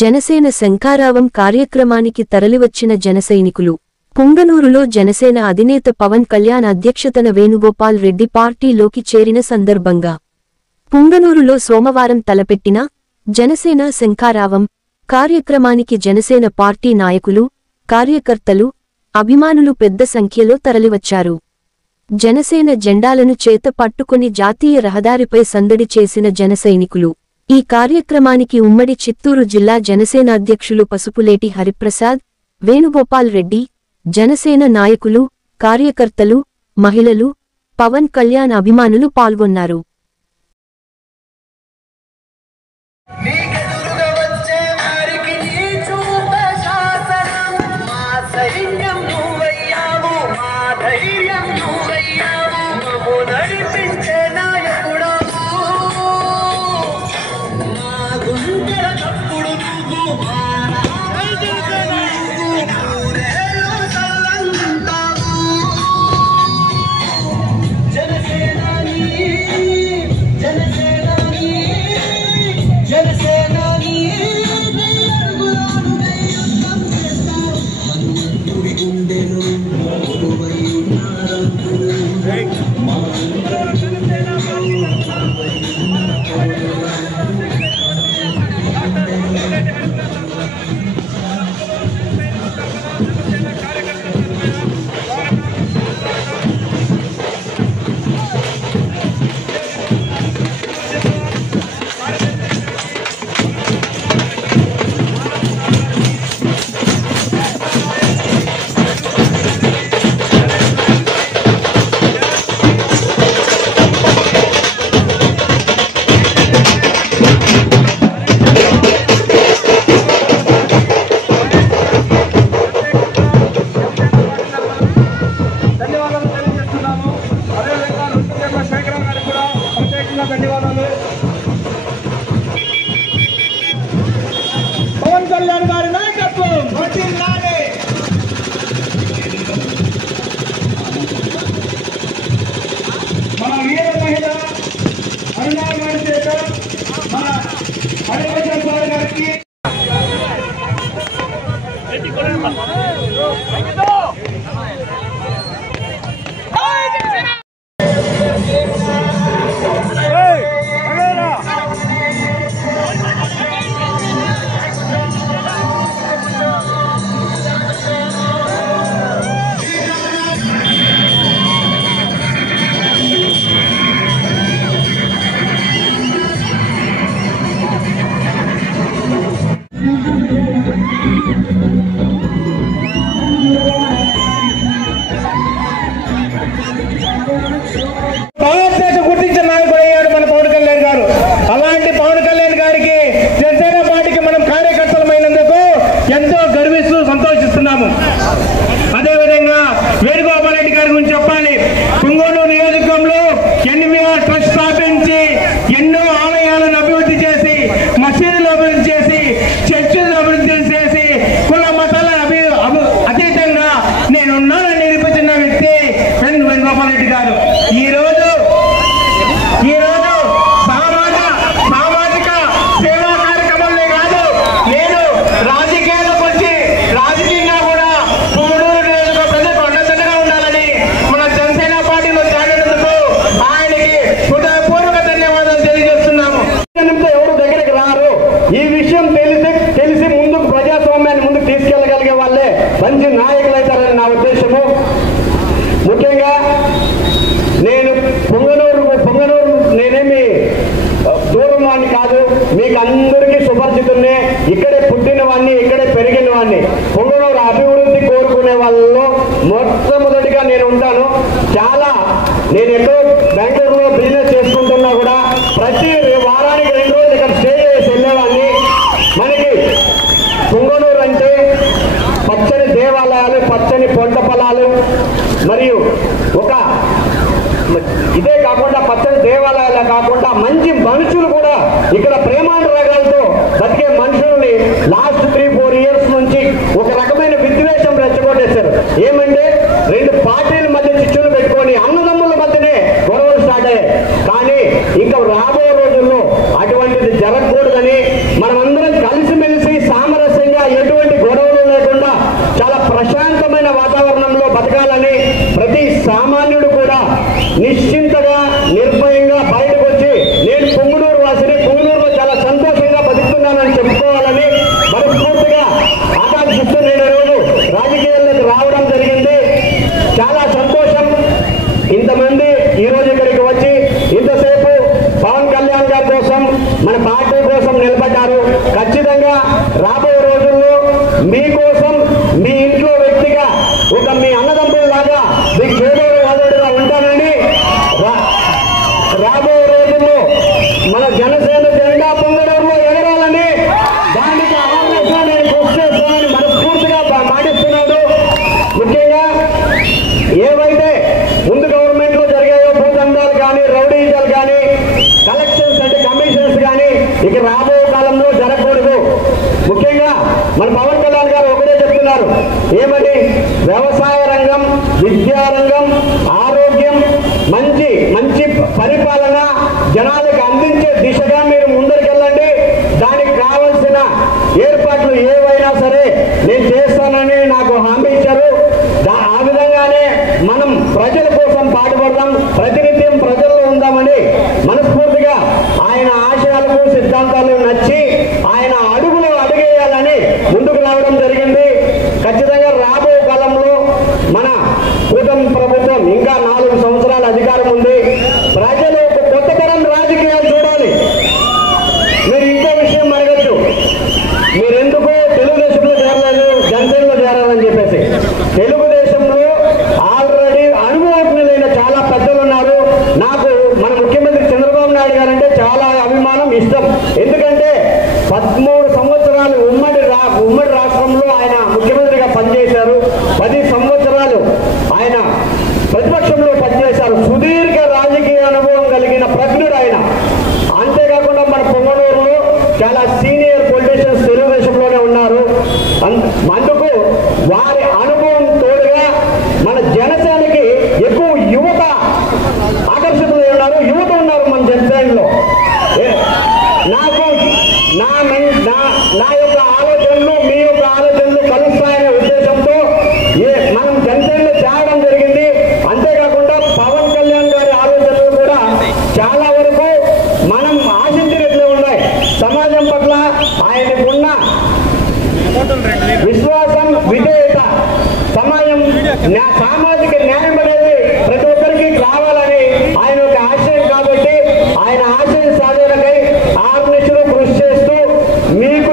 జనసేన శంఖారావం కార్యక్రమానికి తరలివచ్చిన జనసైనికులు. పుంగనూరులో జనసేన అధినేత పవన్ కళ్యాణ్ అధ్యక్షతన వేణుగోపాల్ రెడ్డి పార్టీలోకి చేరిన సందర్భంగా పుంగనూరులో సోమవారం తలపెట్టిన జనసేన శంఖారావం కార్యక్రమానికి జనసేన పార్టీ నాయకులు, కార్యకర్తలు, అభిమానులు పెద్ద సంఖ్యలో తరలివచ్చారు. జనసేన జెండాలను చేత పట్టుకుని జాతీయ రహదారిపై సందడి చేసిన జనసైనికులు. ఈ కార్యక్రమానికి ఉమ్మడి చిత్తూరు జిల్లా జనసేన అధ్యక్షులు పసుపులేటి హరిప్రసాద్, వేణుగోపాల్ రెడ్డి, జనసేన నాయకులు, కార్యకర్తలు, మహిళలు, పవన్ కళ్యాణ్ అభిమానులు పాల్గొన్నారు. పవన్ కళ్యాణ్ గారి నాయకత్వం వర్ధిల్లాలి. మన వీర మహిళ అరుణా గారి చేత మన హరిప్రసాద్ సార్ గారికి భారతదేశం గుర్తించిన నాయకుడు అయ్యాడు మన పవన్ కళ్యాణ్ గారు. అలాంటి పవన్ కళ్యాణ్ గారికి జనసేన పార్టీకి మనం కార్యకర్తలమైనందుకు ఎంతో గర్విస్తూ సంతోషిస్తున్నాము. అదేవిధంగా వేణుగోపాల్ రెడ్డి గారి గురించి చెప్పాలి. పుంగనూరు నియోజకవర్గంలో ఎన్నిమిఆర్ ట్రస్ట్ స్థాపించి ఎన్నో ఆలయాలను అభివృద్ధి చేసి, మసీదులు అభివృద్ధి చేసి, చర్చిలు అభివృద్ధి చేసి, కుల మతాల అతీతంగా నేనున్నానని నిరూపించిన వ్యక్తి వేణుగోపాల్ రెడ్డి గారు. ఈ రోజు సామాజిక సేవా కార్యక్రమాలే కాదు, నేను రాజకీయాలకు వచ్చి రాజకీయంగా కూడా పుంగనూరు నియోజకవర్గ ప్రజలకు అండదండగా ఉండాలని మన జనసేన పార్టీలో చేరినందుకు ఆయనకి హృదయపూర్వక ధన్యవాదాలు తెలియజేస్తున్నాము. ఎవరు దగ్గరికి రారు. ఈ విషయం తెలిసి ముందుకు ప్రజాస్వామ్యాన్ని ముందుకు తీసుకెళ్లగలిగే వాళ్ళే మంచి నాయకులు అవుతారని నా ఉద్దేశము. ముఖ్యంగా నేను పొంగనూరు నేనేమి దూరం వాడిని కాదు, మీకు అందరికీ సుపరిచితున్నే. ఇక్కడే పుట్టిన వాడిని, ఇక్కడే పెరిగిన వాడిని. పొంగనూరు అభివృద్ధి కోరుకునే వాళ్ళలో మొట్టమొదటిగా నేను ఉంటాను. నేను ఎక్కడో బెంగళూరులో బిజినెస్ చేసుకుంటున్నా కూడా ప్రతి వారానికి 2 రోజులు ఇక్కడ స్టే చేసి వెళ్ళేవాడిని. మనకి పొంగనూరు అంటే పచ్చని దేవాలయాలు, పచ్చని పంట పొలాలు, మరియు ఇదే కాకుండా పచ్చని దేవాలయాలే కాకుండా మంచి మనుషులు కూడా ఇక్కడ ప్రేమానురాగాలతో బతికే మనుషుల్ని లాస్ట్ 3-4 ఇయర్స్ నుంచి ఒక రకమైన విద్వేషం రెచ్చగొట్టేశారు. ఏమంటే 2 పార్టీల మధ్య చిచ్చులు పెట్టుకొని అన్నదమ్ముల మధ్యనే గొడవలు స్టార్ట్ అయ్యాయి. కానీ ఇంకా రాబోయే రోజుల్లో అటువంటిది జరగకూడదని మనమందరం కలిసిమెలిసి చేస్తామని మనస్ఫూర్తిగా మాటిస్తున్నాడు. ముఖ్యంగా ఏవైతే ముందు గవర్నమెంట్ లో జరిగాయో భూదందాలు కానీ, రౌడీజాలు కానీ, కలెక్షన్స్ అంటే కమిషన్స్ కానీ ఇక రాబోయే కాలంలో జరగకూడదు. ముఖ్యంగా మన పవన్ కళ్యాణ్ గారు ఒకటే చెప్తున్నారు, ఏమని? వ్యవసాయ రంగం, విద్యారంగం, ఆరోగ్యం, మంచి మంచి పరిపాలన జనాలకు అందించే దిశగా మీరు ముందరికెళ్ళండి. దానికి కావలసిన ఏర్పాట్లు ఏవైనా సరే నేను చేస్తానని నాకు హామీ ఇచ్చారు. ఆ విధంగానే మనం ప్రజల కోసం పాటుపడదాం, ప్రతినిత్యం ప్రజల్లో ఉందామని మనస్ఫూర్తిగా ఆయన ఆశయాలకు సిద్ధాంతాలు నచ్చి ఆయన అడుగులో అడుగేయాలని ముందుకు రావడం జరిగింది. ఖచ్చితంగా రాబోయే కాలంలో మన కూటమి ప్రభుత్వం ఇంకా 4 సంవత్సరాల అధికారం ఉంది. ప్రజలు ఒక కొత్త తరం రాజకీయాలు చూడాలి. మీరు ఇంకో విషయం అడగచ్చు, మీరెందుకు తెలుగుదేశంలో చేరలేదు, జనసేనలో చేరాలని చెప్పేసి. తెలుగుదేశంలో ఆల్రెడీ అనుభవజ్ఞులైన చాలా పెద్దలు ఉన్నారు. నాకు మన ముఖ్యమంత్రి చంద్రబాబు నాయుడు గారు అంటే చాలా అభిమానం, ఇష్టం. ఎందుకంటే 13 సంవత్సరాలు ఉమ్మడి రాష్ట్రంలో ఆయన ముఖ్యమంత్రిగా పనిచేశారు. 10 సంవత్సరాలు ఆయన ప్రతిపక్షంలో పనిచేశారు. సుదీర్ఘ రాజకీయ అనుభవం కలిగిన ప్రజ్ఞుడు ఆయన. అంతేకాకుండా మన పొంగనూరులో చాలా సీనియర్ పొలిటీషియన్స్ తెలుగుదేశంలోనే ఉన్నారు. అందుకు వారి అనుభవం తోడుగా మన జనసేనకి ఎక్కువ యువత ఆకర్షితులై ఉన్నారు, యువత ఉన్నారు మన జనసేనలో. నాకు నా యొక్క ఆలోచనలు మీ యొక్క ఆలోచనలు కలుస్తాయనే ఉద్దేశంతో మనం జనసేనలో చేరడం జరిగింది. అంతేకాకుండా పవన్ కళ్యాణ్ గారి ఆలోచనలు కూడా చాలా వరకు మనం ఆశించినట్లే ఉన్నాయి. సమాజం పట్ల ఆయనకున్న విశ్వాసం, విధేయత, సామాజిక న్యాయం అనేది ప్రతి ఒక్కరికి కావాలని ఆయన ఒక ఆశయం. కాబట్టి ఆయన ఆశయ సాధనకై ఆర్నిశలు కృషి చేస్తూ మీకు